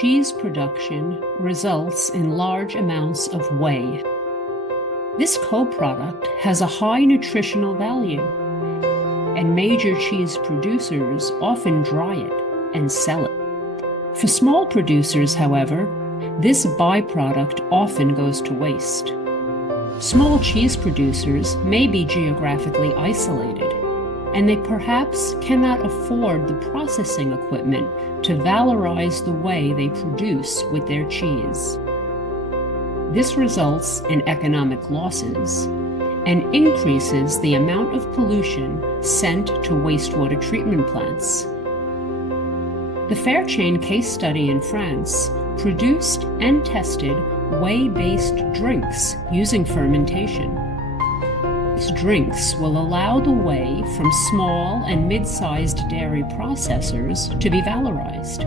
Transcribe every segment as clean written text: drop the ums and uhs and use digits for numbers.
cheese production results in large amounts of whey. This co-product has a high nutritional value, and major cheese producers often dry it and sell it. For small producers, however, this byproduct often goes to waste. Small cheese producers may be geographically isolated, and they perhaps cannot afford the processing equipment to valorize the whey they produce with their cheese. This results in economic losses and increases the amount of pollution sent to wastewater treatment plants. The Fairchain case study in France produced and tested whey-based drinks using fermentation. These drinks will allow the whey from small and mid-sized dairy processors to be valorized,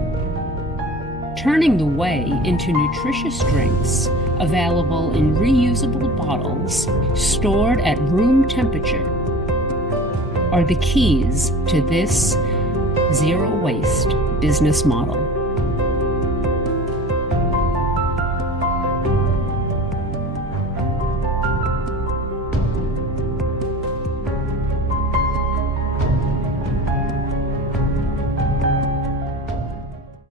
turning the whey into nutritious drinks available in reusable bottles stored at room temperature are the keys to this zero-waste business model.